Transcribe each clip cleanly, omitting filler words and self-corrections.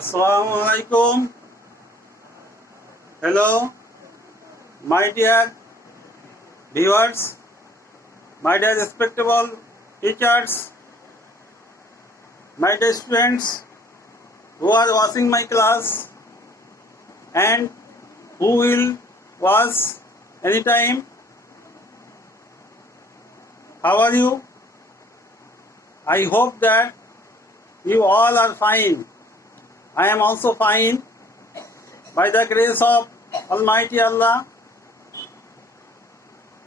Assalamu alaikum. Hello, my dear viewers, my dear respectable teachers, my dear students who are watching my class and who will watch anytime. How are you? I hope that you all are fine. I am also fine by the grace of Almighty Allah.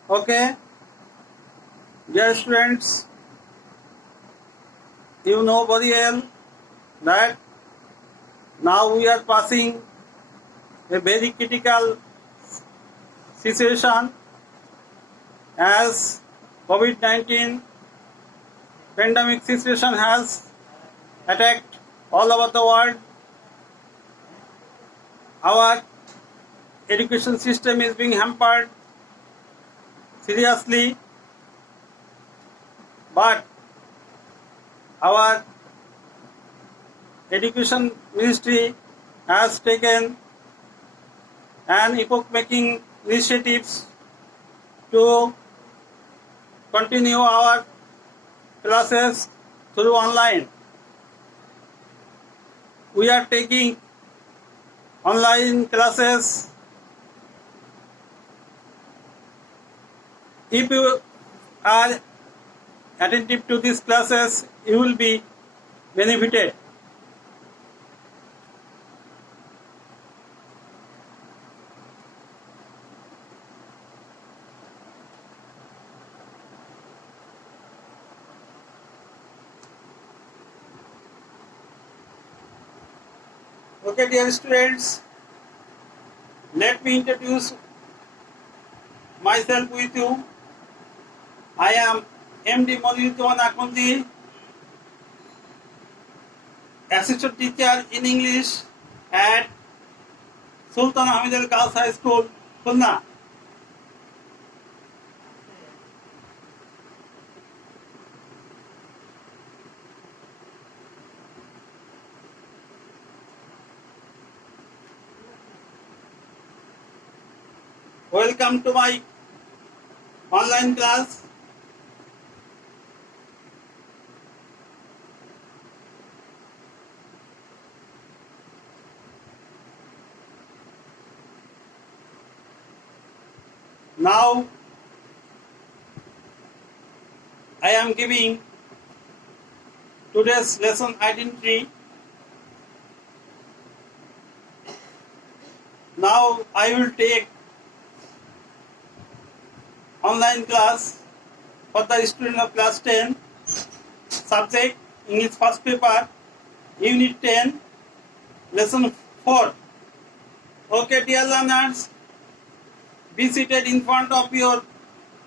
Okay, dear students, you know very well that now we are passing a very critical situation as COVID-19 pandemic situation has attacked all over the world. Our education system is being hampered seriously, but our education ministry has taken an epoch-making initiatives to continue our classes through online. We are taking online classes. If you are attentive to these classes, you will be benefited. Okay, dear students, let me introduce myself with you. I am MD Moniruzzaman Akungee, assistant teacher in English at Sultan Hamid Al Girls High School, Khulna. Welcome to my online class. Now I am giving today's lesson identity. Now I will take online class for the student of class 10, subject English first paper, unit 10, lesson 4. Okay, dear learners, be seated in front of your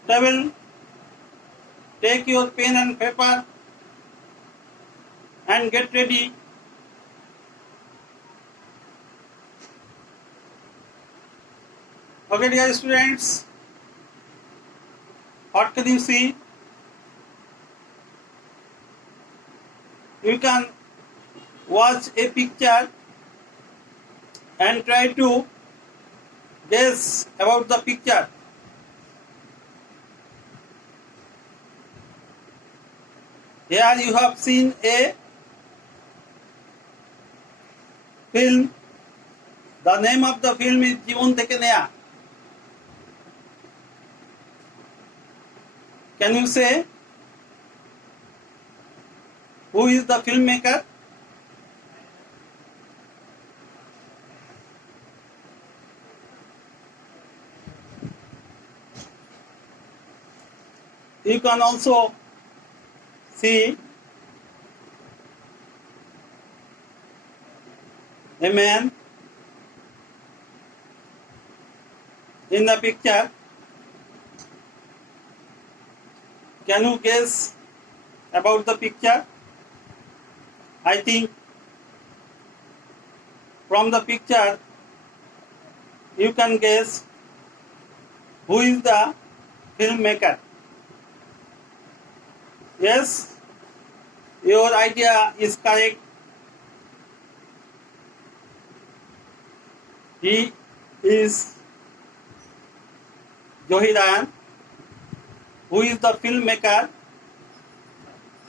table, take your pen and paper and get ready. Okay, dear students, what can you see? You can watch a picture and try to guess about the picture. Here you have seen a film. The name of the film is Jeevan Theke Neya. Can you say who is the filmmaker? You can also see a man in the picture. Can you guess about the picture? I think from the picture you can guess who is the filmmaker. Yes, your idea is correct. He is Johidan, who is the filmmaker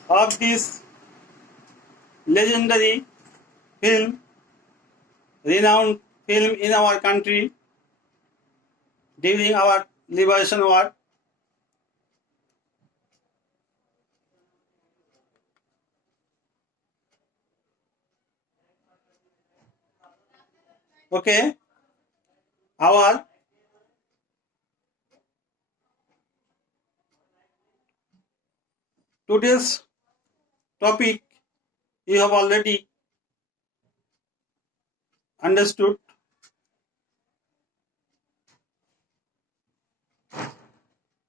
of this legendary film, renowned film in our country during our liberation war. Okay, our today's topic you have already understood.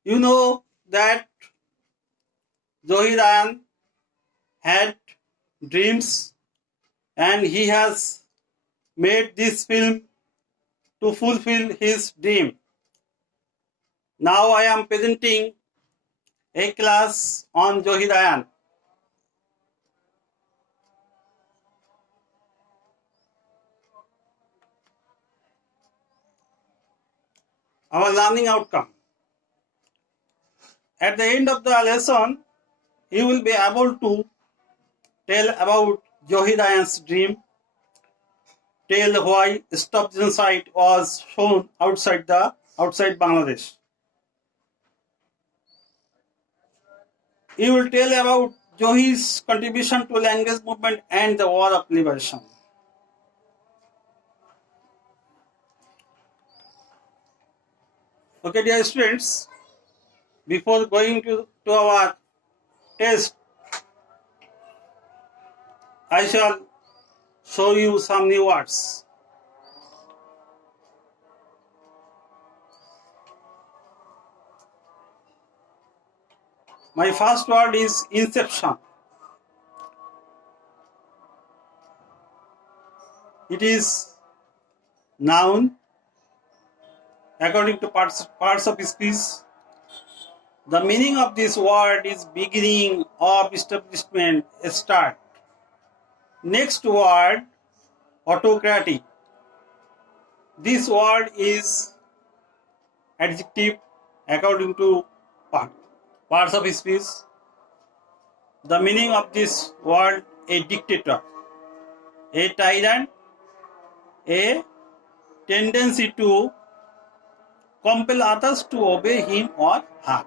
You know that Zohiran had dreams and he has made this film to fulfill his dream. Now I am presenting a class on Zohiran. Our learning outcome. At the end of the lesson, you will be able to tell about Zohiran's dream, tell why stop genocide was shown outside Bangladesh. He will tell about Johi's contribution to language movement and the war of liberation. Okay, dear students, before going to our test, I shall show you some new words. My first word is inception. It is noun according to parts of speech. The meaning of this word is beginning of establishment, start. Next word, autocratic. This word is adjective according to parts of speech. The meaning of this word, a dictator, a tyrant, a tendency to compel others to obey him or her.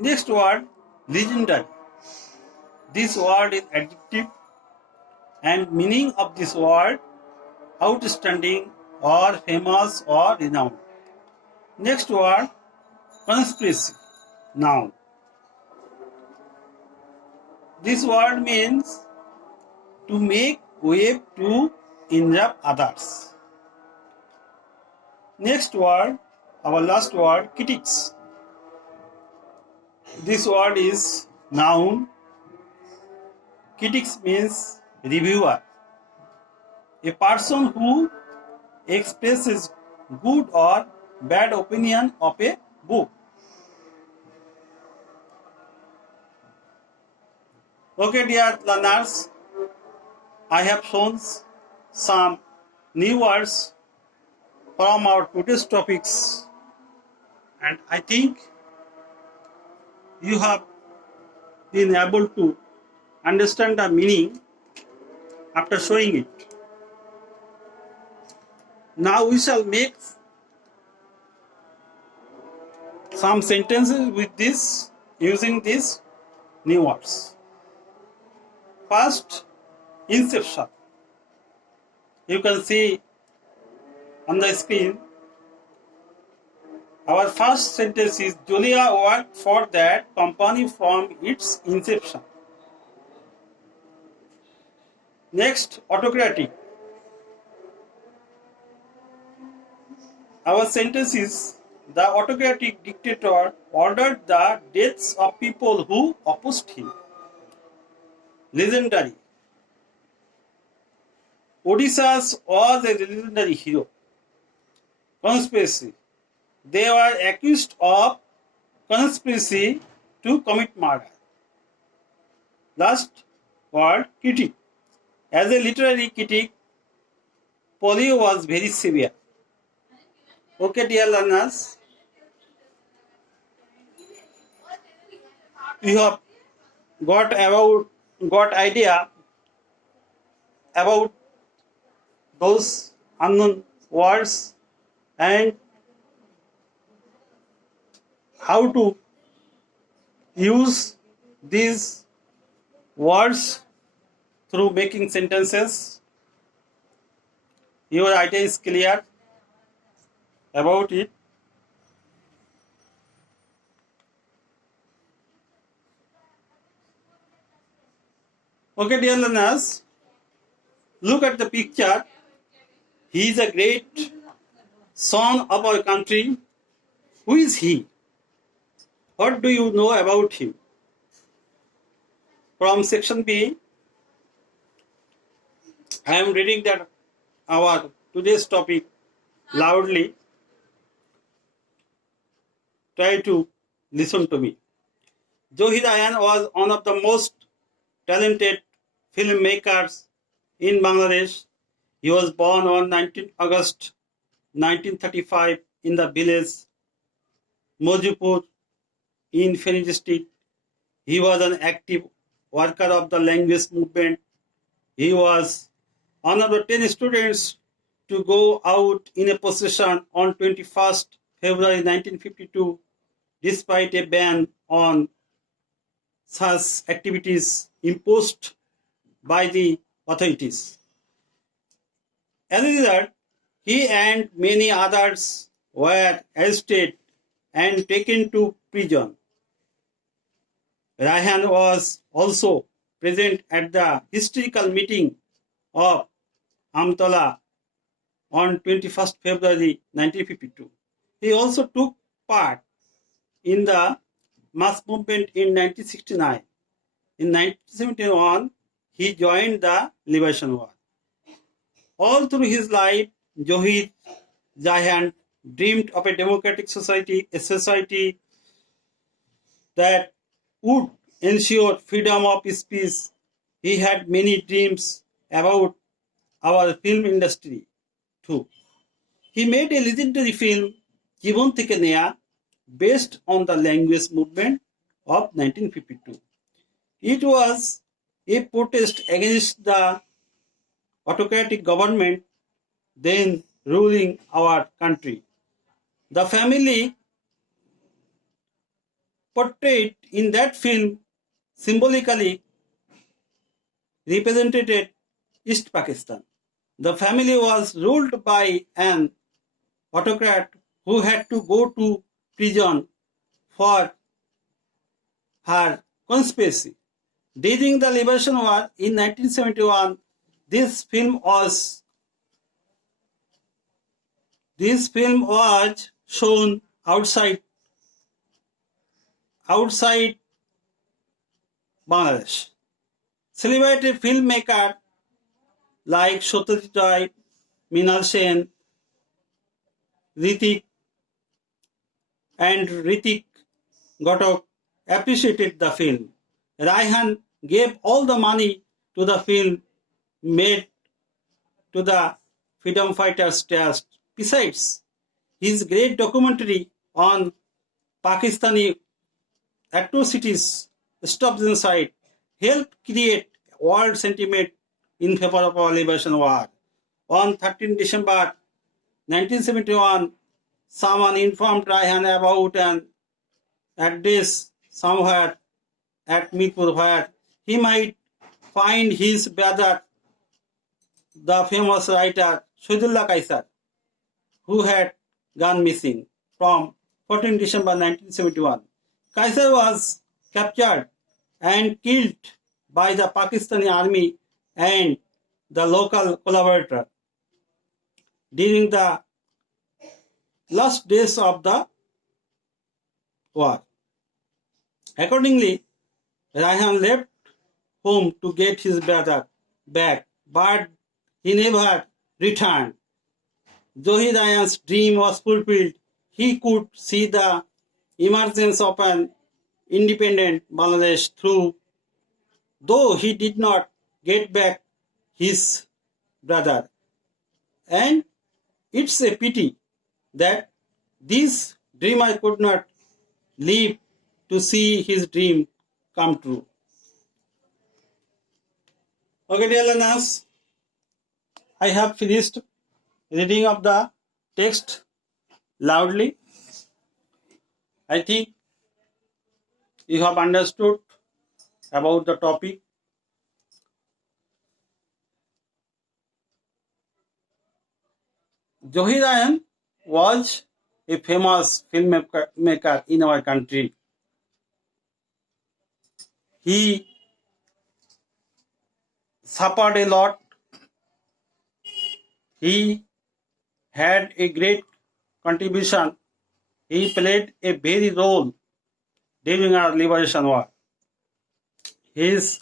Next word, legendary. This word is adjective and meaning of this word, outstanding or famous or renowned. Next word, conspiracy, noun. This word means to make way to injure others. Next word, our last word, critics. This word is noun. Critics means reviewer, a person who expresses good or bad opinion of a book. Okay, dear learners, I have shown some new words from our today's topics, and I think you have been able to understand the meaning after showing it. Now we shall make some sentences with this using these new words. First, inception. You can see on the screen. Our first sentence is Julia worked for that company from its inception. Next, autocratic. Our sentence is the autocratic dictator ordered the deaths of people who opposed him. Legendary. Odysseus was a legendary hero. Conspiracy. They were accused of conspiracy to commit murder. Last word, critic. As a literary critic, polio was very severe. Okay, dear learners, you have got idea about those unknown words and how to use these words through making sentences. Your idea is clear about it. Okay, dear learners, look at the picture. He is a great son of our country. Who is he? What do you know about him? From section B, I am reading that our today's topic loudly. Try to listen to me. Zohid Ayan was one of the most talented filmmakers in Bangladesh. He was born on 19 August 1935 in the village Mojipur in Feni district. He was an active worker of the language movement. He was one of the 10 students to go out in a procession on 21st February 1952, despite a ban on such activities imposed by the authorities. As a result, he and many others were arrested and taken to prison. Raihan was also present at the historical meeting of Amtala on 21st February 1952. He also took part in the mass movement in 1969. In 1971, he joined the Liberation War. All through his life, Zohid Jahan dreamed of a democratic society, a society that would ensure freedom of speech. He had many dreams about our film industry too. He made a legendary film, Jibon Theke Neya, based on the language movement of 1952. It was a protest against the autocratic government then ruling our country. The family portrayed in that film symbolically represented East Pakistan. The family was ruled by an autocrat who had to go to prison for her conspiracy. During the Liberation War in 1971, this film was shown outside Bangladesh. Celebrated filmmakers like Satyajit Ray, Minal Sen, Ritik Ghatak appreciated the film. Raihan gave all the money to the film made to the freedom fighters' trust. Besides, his great documentary on Pakistani atrocities, Stop Genocide, helped create world sentiment in favor of our liberation war. On 13 December 1971, someone informed Raihan about an address somewhere at Mirpur where he might find his brother, the famous writer Shahidullah Kaisar, who had gone missing from 14 December 1971. Kaisar was captured and killed by the Pakistani army and the local collaborator during the last days of the war. Accordingly, Raihan left home to get his brother back, but he never returned. Zohid Ayan's dream was fulfilled. He could see the emergence of an independent Bangladesh though he did not get back his brother. And it's a pity that this dreamer could not live to see his dream come true. Okay, dear learners, I have finished reading of the text loudly. I think you have understood about the topic. Zohiran was a famous filmmaker in our country. He suffered a lot. He had a great contribution. He played a very role during our liberation war. His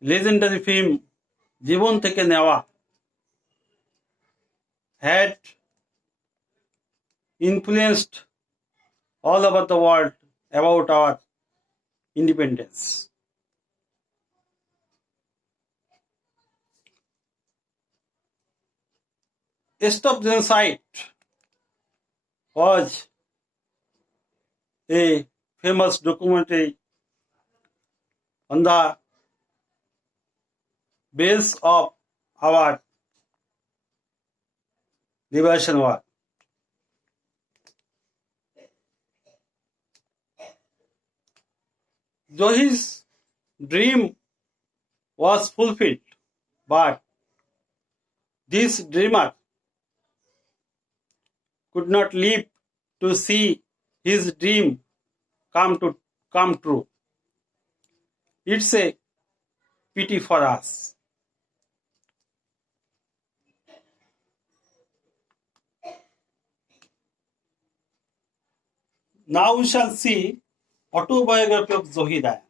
legendary film জীবন থেকে নেওয়া had influenced all over the world about our independence. Stop Genocide was a famous documentary on the base of our liberation war. Though his dream was fulfilled, but this dreamer could not live to see his dream come true. It's a pity for us. Now we shall see autobiography of Zohiran.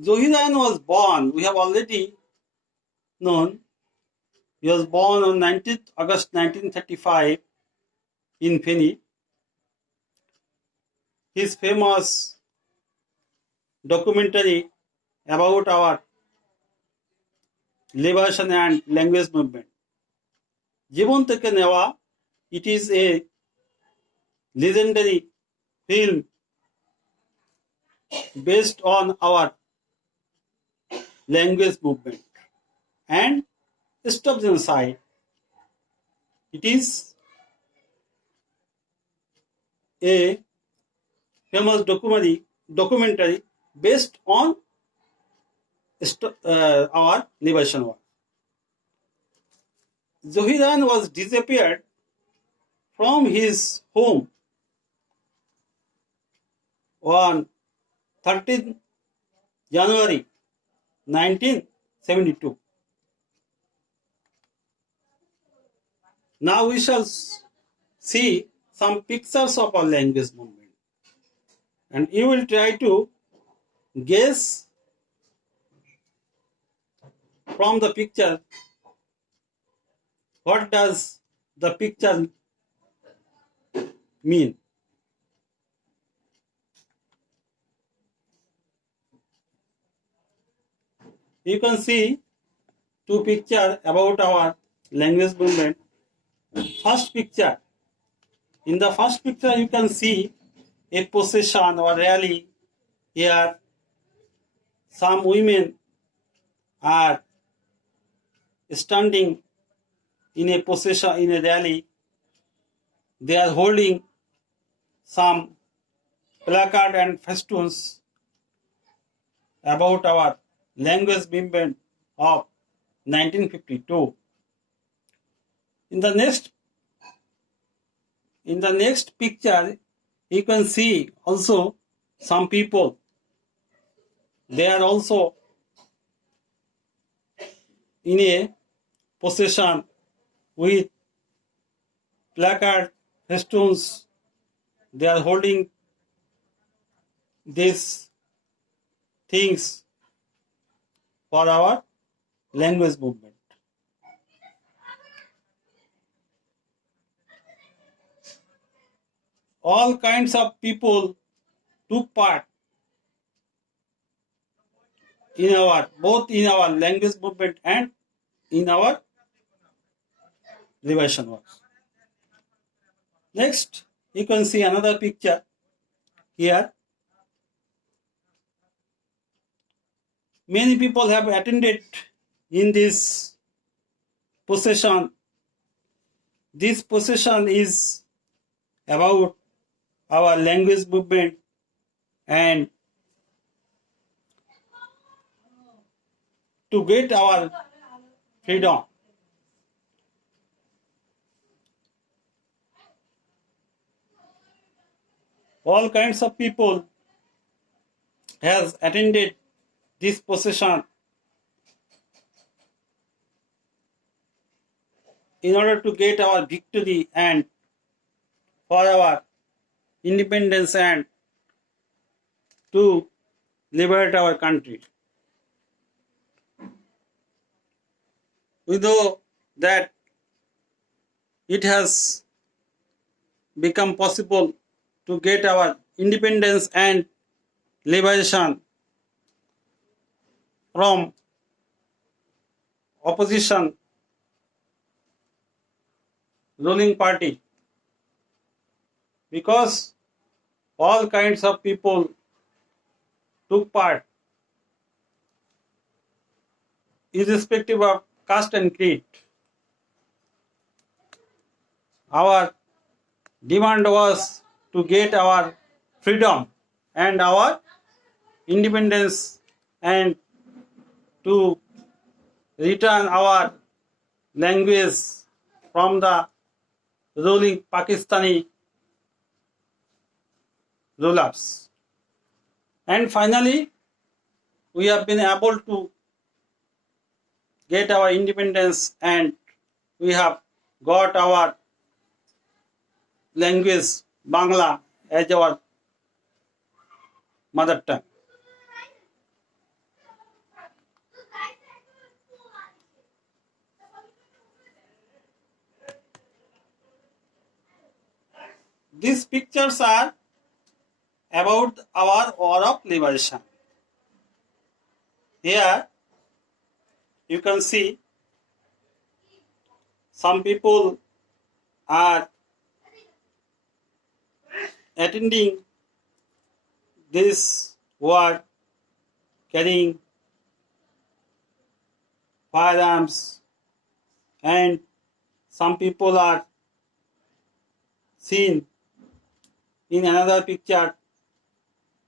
Zohiran was born, we have already known, he was born on 19th August 1935 in Feni. His famous documentary about our liberation and language movement, জীবন থেকে নেওয়া, it is a legendary film based on our language movement. And Stop Genocide, it is a famous documentary based on our liberation war. Zohiran was disappeared from his home on 13th January 1972. Now we shall see some pictures of our language movement, and you will try to guess from the picture what does the picture mean. You can see two pictures about our language movement. First picture. In the first picture, you can see a procession or rally. Here, some women are standing in a procession, in a rally. They are holding some placard and festoons about our language movement of 1952. In the next picture, you can see also some people. They are also in a procession with placard, festoons. They are holding these things for our language movement. all kinds of people took part in our both in our language movement and in our liberation works. Next, you can see another picture here. Many people have attended in this procession. This procession is about our language movement and to get our freedom. All kinds of people has attended this procession in order to get our victory and for our independence and to liberate our country. We know that it has become possible to get our independence and liberation from opposition ruling party because all kinds of people took part irrespective of caste and creed. Our demand was to get our freedom and our independence and to return our language from the ruling Pakistani rulers. And finally, we have been able to get our independence and we have got our language Bangla as our mother tongue. These pictures are about our war of liberation. Here you can see some people are attending this war carrying firearms and some people are seen in another picture